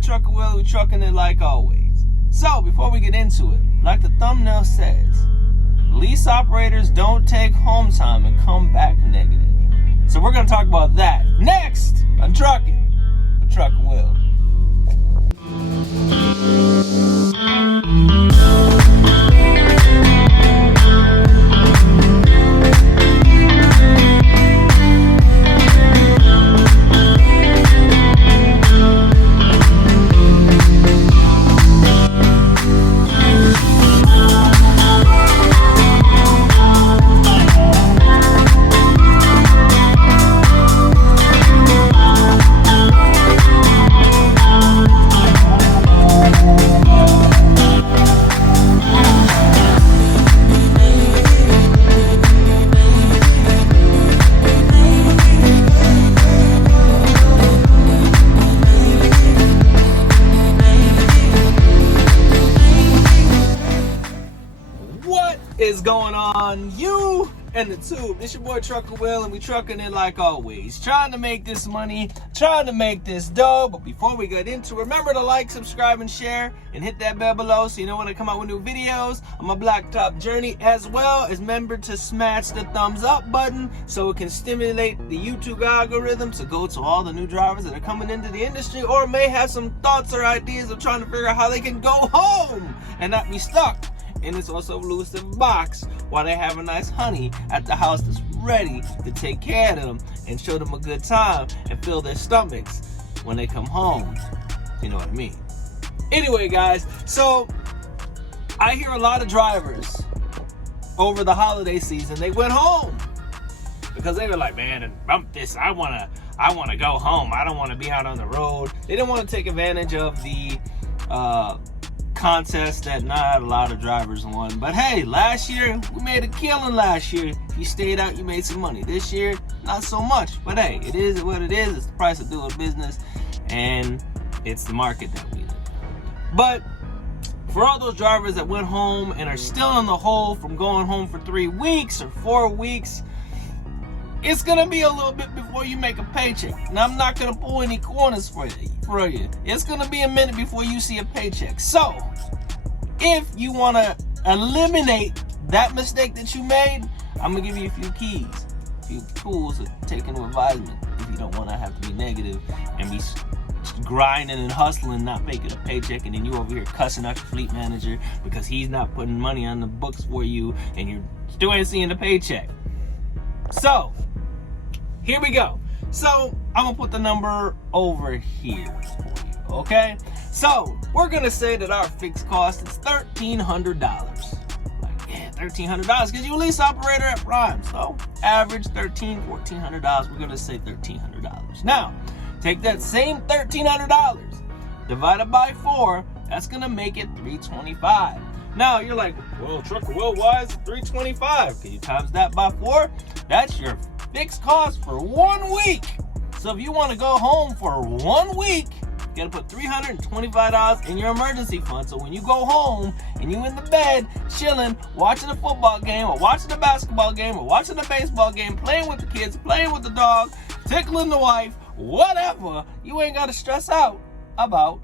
Trucker Will. We trucking it like always. So before we get into it, like the thumbnail says, lease operators don't take home time and come back negative. So we're going to talk about that next on Trucking with Trucker Will. Is going on, you and the tube? It's your boy Trucker Will, and we trucking it like always, trying to make this money, trying to make this dough. But before we get into it, remember to like, subscribe, and share, and hit that bell below so you know when I come out with new videos on my blacktop journey, as well as remember to smash the thumbs up button so it can stimulate the YouTube algorithm to go to all the new drivers that are coming into the industry or may have some thoughts or ideas of trying to figure out how they can go home and not be stuck in this also elusive box while they have a nice honey at the house that's ready to take care of them and show them a good time and fill their stomachs when they come home. You know what I mean? Anyway, guys, so I hear a lot of drivers over the holiday season, they went home because they were like, man, and bump this, I wanna go home. I don't want to be out on the road. They didn't want to take advantage of the contest that not a lot of drivers won. But hey, last year we made a killing. Last year, if you stayed out, you made some money. This year, not so much. But hey, it is what it is. It's the price of doing business, and it's the market that we live in. But for all those drivers that went home and are still in the hole from going home for 3 weeks or 4 weeks, it's gonna be a little bit before you make a paycheck. And I'm not gonna pull any corners for you. It's gonna be a minute before you see a paycheck. So if you wanna eliminate that mistake that you made, I'm gonna give you a few keys, a few tools of taking advisement if you don't wanna have to be negative and be grinding and hustling, not making a paycheck, and then you over here cussing out your fleet manager because he's not putting money on the books for you and you still ain't seeing the paycheck. So here we go. So I'm gonna put the number over here for you, okay? So we're gonna say that our fixed cost is $1,300. Like, yeah, $1,300 because you're a lease operator at Prime. So average $1,300, $1,400. We're gonna say $1,300. Now, take that same $1,300 divided by 4. That's gonna make it $325. Now you're like, well, Trucker, well, why is it $325? Can you times that by 4? That's your fixed cost for 1 week. So if you want to go home for 1 week, you gotta put $325 in your emergency fund. So when you go home and you in the bed chilling, watching a football game or watching a basketball game or watching a baseball game, playing with the kids, playing with the dog, tickling the wife, whatever, you ain't gotta stress out about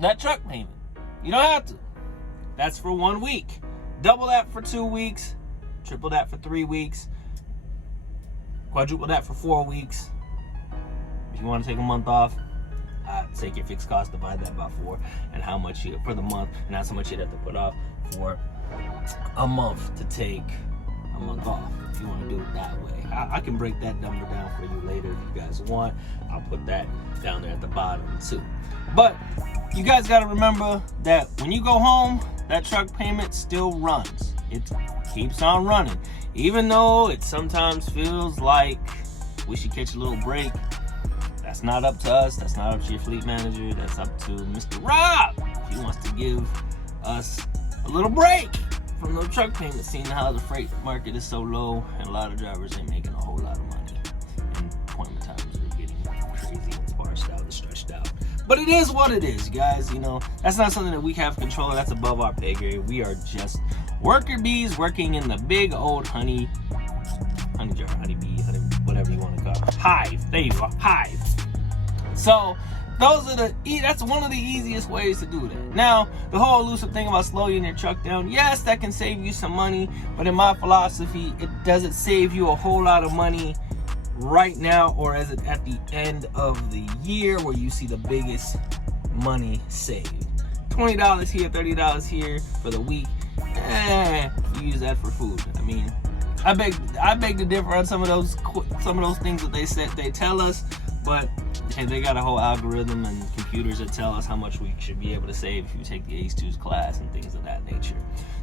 that truck payment. You don't have to. That's for 1 week. Double that for 2 weeks. Triple that for 3 weeks. Quadruple that for 4 weeks. If you want to take a month off, take your fixed cost, divide that by 4, and how much you for the month, and that's how much you'd have to put off for a month to take a month off. If you want to do it that way, I can break that number down for you later if you guys want. I'll put that down there at the bottom too. But you guys got to remember that when you go home, that truck payment still runs. It keeps on running, even though it sometimes feels like we should catch a little break. That's not up to us. That's not up to your fleet manager. That's up to Mr. Rob. If he wants to give us a little break from the truck payment, seeing how the freight market is so low and a lot of drivers ain't making a whole lot of money. And appointment times are getting crazy and sparsed out and stretched out. But it is what it is, guys. You know, that's not something that we have control of. That's above our pay grade. We are just worker bees working in the big old honey jar, honey bee, honey, whatever you want to call it. Hive. There you go. Hive. So That's one of the easiest ways to do that. Now, the whole elusive thing about slowing your truck down, yes, that can save you some money, but in my philosophy, it doesn't save you a whole lot of money right now, or is it at the end of the year where you see the biggest money saved? $20 here, $30 here for the week. You use that for food. I mean, I beg to differ on some of those things that they tell us, but hey, they got a whole algorithm and computers that tell us how much we should be able to save if you take the ACE2's class and things of that nature.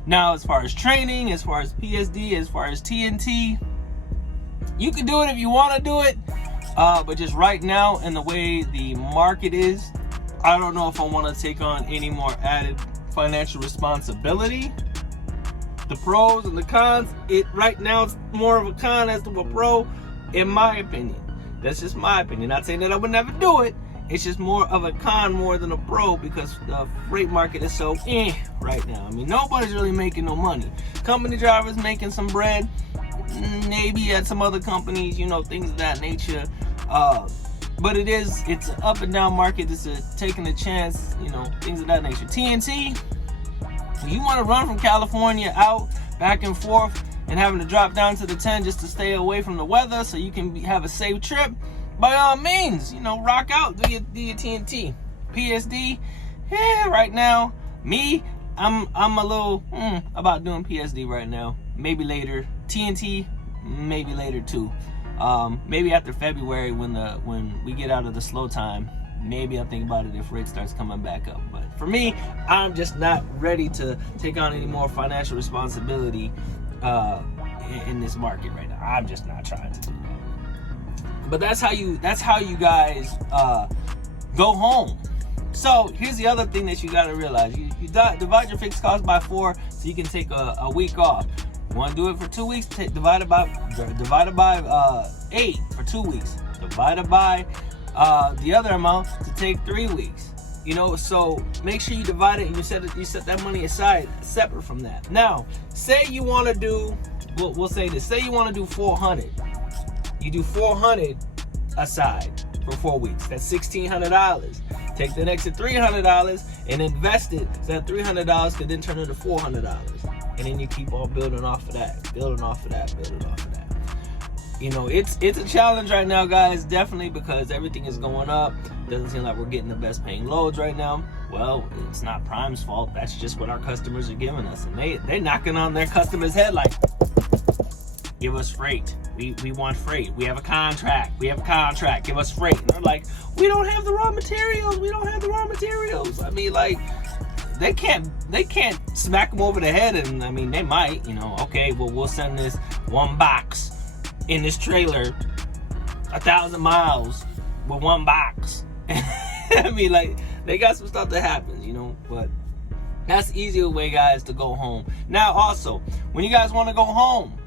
Now, as far as training, as far as PSD, as far as TNT, you can do it if you want to do it, but just right now, in the way the market is, I don't know if I want to take on any more added financial responsibility. The pros and the cons, right now it's more of a con as to a pro, in my opinion. That's just my opinion. Not saying that I would never do it. It's just more of a con more than a pro, because the freight market is so right now. I mean, nobody's really making no money. Company drivers making some bread, maybe at some other companies, things of that nature. But it's an up and down market. It's taking a chance, things of that nature. TNT, you want to run from California out, back and forth, and having to drop down to the 10 just to stay away from the weather so you can have a safe trip, by all means, rock out, do your TNT. PSD, right now, I'm a little about doing PSD right now. Maybe later. TNT, maybe later too. Maybe after February when we get out of the slow time, maybe I'll think about it if rate starts coming back up. But for me, I'm just not ready to take on any more financial responsibility in this market right now. I'm just not trying to do that. But that's how you guys go home. So here's the other thing that you got to realize: you divide your fixed cost by 4, so you can take a week off. You want to do it for 2 weeks? Divided by 8 for 2 weeks. Divided by the other amount to take 3 weeks. So make sure you divide it and you set that money aside separate from that. Now, say you want to do, we'll say this. Say you want to do 400. You do 400 aside for 4 weeks. That's $1,600. Take the next $300 and invest it, so that $300 could then turn into $400. And then you keep on building off of that, building off of that, building off of that. It's a challenge right now, guys, definitely, because everything is going up. Doesn't seem like we're getting the best paying loads right now. Well, it's not Prime's fault. That's just what our customers are giving us. And they're knocking on their customers' head like, give us freight. We want freight. We have a contract. Give us freight. And they're like, we don't have the raw materials. I mean, like, they can't smack them over the head. And I mean, they might, okay, well, we'll send this one box in this trailer 1,000 miles with one box. I mean, like, they got some stuff that happens, but that's the easier way, guys, to go home. Now, also, when you guys want to go home,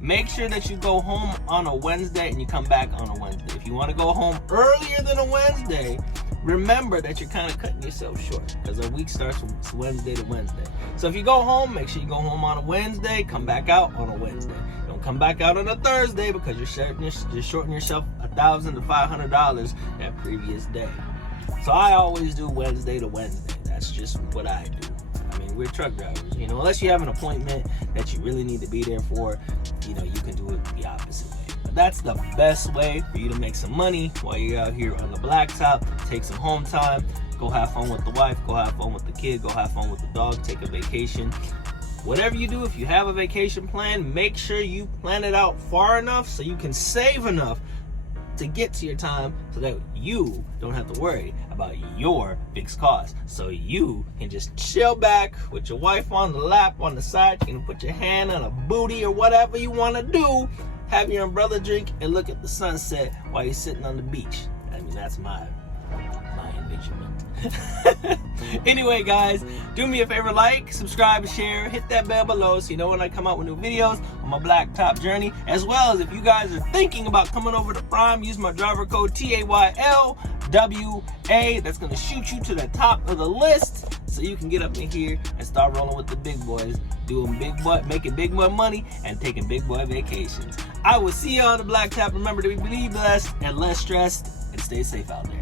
make sure that you go home on a Wednesday and you come back on a Wednesday. If you want to go home earlier than a Wednesday, remember that you're kind of cutting yourself short, because a week starts from Wednesday to Wednesday. So if you go home, make sure you go home on a Wednesday, come back out on a Wednesday. Don't come back out on a Thursday, because you're shorting yourself $1,000 to $500 that previous day. So I always do Wednesday to Wednesday. That's just what I do. I mean, we're truck drivers, unless you have an appointment that you really need to be there for, you can do it the opposite way. But that's the best way for you to make some money while you're out here on the blacktop. Take some home time, go have fun with the wife, go have fun with the kid, go have fun with the dog, take a vacation. Whatever you do, if you have a vacation plan, make sure you plan it out far enough so you can save enough to get to your time, so that you don't have to worry about your fixed costs. So you can just chill back with your wife on the lap, on the side. You can put your hand on a booty or whatever you want to do. Have your umbrella drink and look at the sunset while you're sitting on the beach. I mean, that's my envisionment. Anyway, guys, do me a favor, like, subscribe, share, hit that bell below so you know when I come out with new videos on my blacktop journey. As well as, if you guys are thinking about coming over to Prime, use my driver code TAYLWA. That's going to shoot you to the top of the list so you can get up in here and start rolling with the big boys, making big boy money and taking big boy vacations. I will see you on the blacktop. Remember to be blessed and less stressed, and stay safe out there.